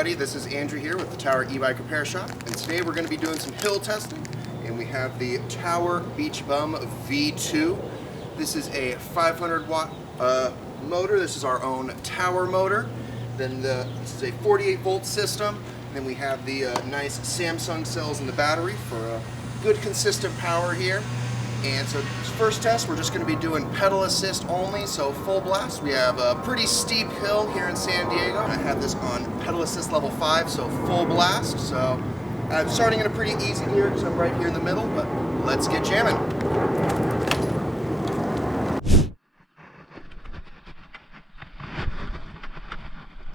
everybody, this is Andrew here with the Tower e-bike repair shop, and today we're going to be doing some hill testing, and we have the Tower Beach Bum V2. This is a 500 watt motor. This is our own Tower motor. Then this is a 48 volt system, and then we have the nice Samsung cells in the battery for a good consistent power here. And so first test, we're just going to be doing pedal assist only, so full blast. We have a pretty steep hill here in San Diego. I have this on pedal assist level 5, so full blast. So I'm starting in a pretty easy gear because I'm right here in the middle, but let's get jamming.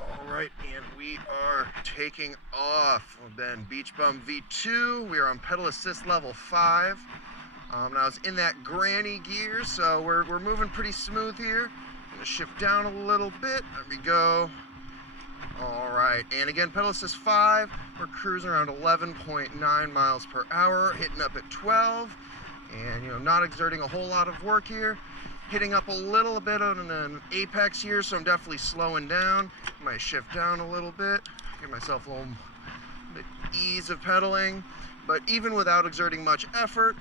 All right, and we are taking off. Well, then Beach Bum V2, we are on pedal assist level 5. Now I was in that granny gear, so we're moving pretty smooth here. I'm gonna shift down a little bit. There we go. All right, and again, pedal assist 5. We're cruising around 11.9 miles per hour, hitting up at 12, and not exerting a whole lot of work here. Hitting up a little bit on an apex here, so I'm definitely slowing down. Might shift down a little bit, give myself a little bit ease of pedaling. But even without exerting much effort,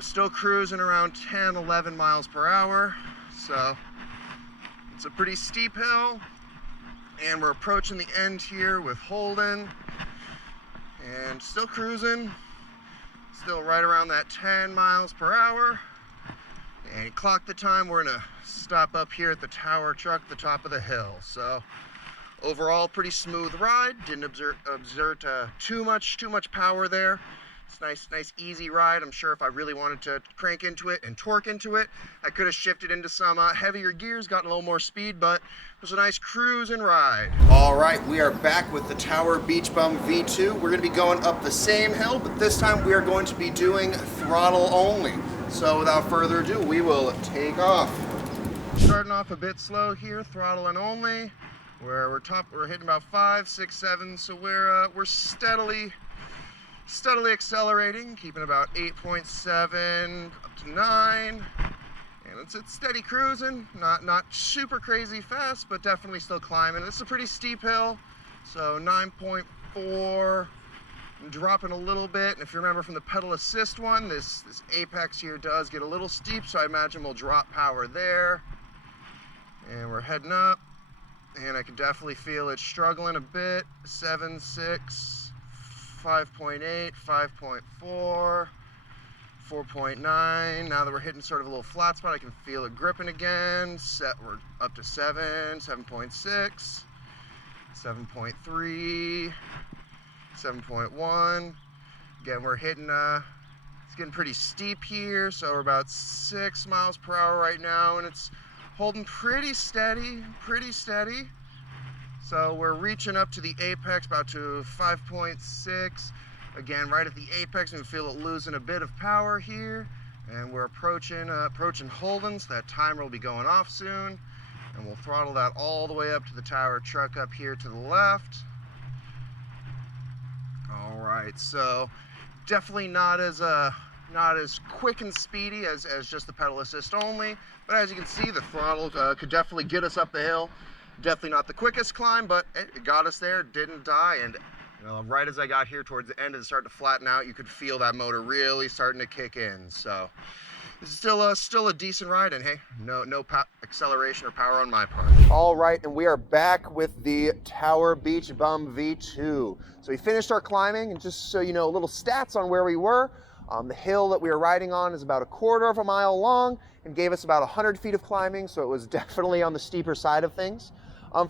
still cruising around 10, 11 miles per hour. So it's a pretty steep hill, and we're approaching the end here with Holden, and still cruising, still right around that 10 miles per hour. And clock the time, we're gonna stop up here at the Tower truck, the top of the hill. So overall, pretty smooth ride. Didn't exert too much power there. It's nice, easy ride. I'm sure if I really wanted to crank into it and torque into it, I could have shifted into some heavier gears, gotten a little more speed, but it was a nice cruising ride. All right, we are back with the Tower Beach Bum V2. We're gonna be going up the same hill, but this time we are going to be doing throttle only. So without further ado, we will take off. Starting off a bit slow here, throttle and only, where we're hitting about 5, 6, 7, so we're steadily accelerating, keeping about 8.7 up to 9, and it's steady cruising, not super crazy fast, but definitely still climbing. This is a pretty steep hill, so 9.4, dropping a little bit, and if you remember from the pedal assist one, this apex here does get a little steep, so I imagine we'll drop power there, and we're heading up, and I can definitely feel it struggling a bit. 7, 6, 5.8, 5.4, 4.9. Now that we're hitting sort of a little flat spot, I can feel it gripping again. We're up to 7, 7.6, 7.3, 7.1. Again, we're hitting, it's getting pretty steep here, so we're about 6 miles per hour right now, and it's holding pretty steady. So we're reaching up to the apex, about to 5.6. Again, right at the apex, and we feel it losing a bit of power here. And we're approaching Holden, so that timer will be going off soon. And we'll throttle that all the way up to the Tower truck up here to the left. All right, so definitely not as quick and speedy as just the pedal assist only. But as you can see, the throttle could definitely get us up the hill. Definitely not the quickest climb, but it got us there, didn't die, and right as I got here towards the end and started to flatten out, you could feel that motor really starting to kick in. So it's still a decent ride, and hey, no acceleration or power on my part. All right, and we are back with the Tower Beach Bum V2. So we finished our climbing, and just so you know, a little stats on where we were. The hill that we were riding on is about 1/4 of a mile long and gave us about 100 feet of climbing, so it was definitely on the steeper side of things.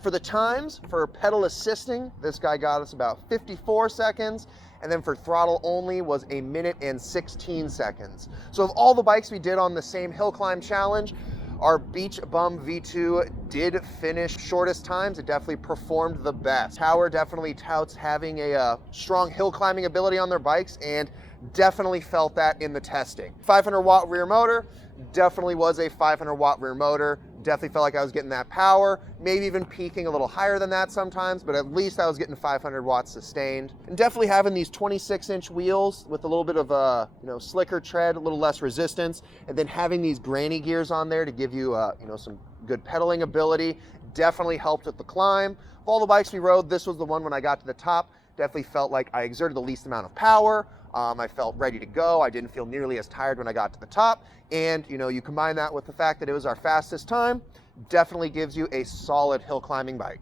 For the times, for pedal assisting, this guy got us about 54 seconds, and then for throttle only was 1 minute and 16 seconds. So of all the bikes we did on the same hill climb challenge, our Beach Bum V2 did finish shortest times. It definitely performed the best. Tower definitely touts having a strong hill climbing ability on their bikes, and definitely felt that in the testing. 500 watt rear motor, definitely was a 500 watt rear motor. Definitely felt like I was getting that power, maybe even peaking a little higher than that sometimes, but at least I was getting 500 watts sustained. And definitely having these 26-inch wheels with a little bit of a slicker tread, a little less resistance, and then having these granny gears on there to give you some good pedaling ability definitely helped with the climb. Of all the bikes we rode, this was the one when I got to the top, definitely felt like I exerted the least amount of power. I felt ready to go. I didn't feel nearly as tired when I got to the top. And, you know, you combine that with the fact that it was our fastest time, definitely gives you a solid hill climbing bike.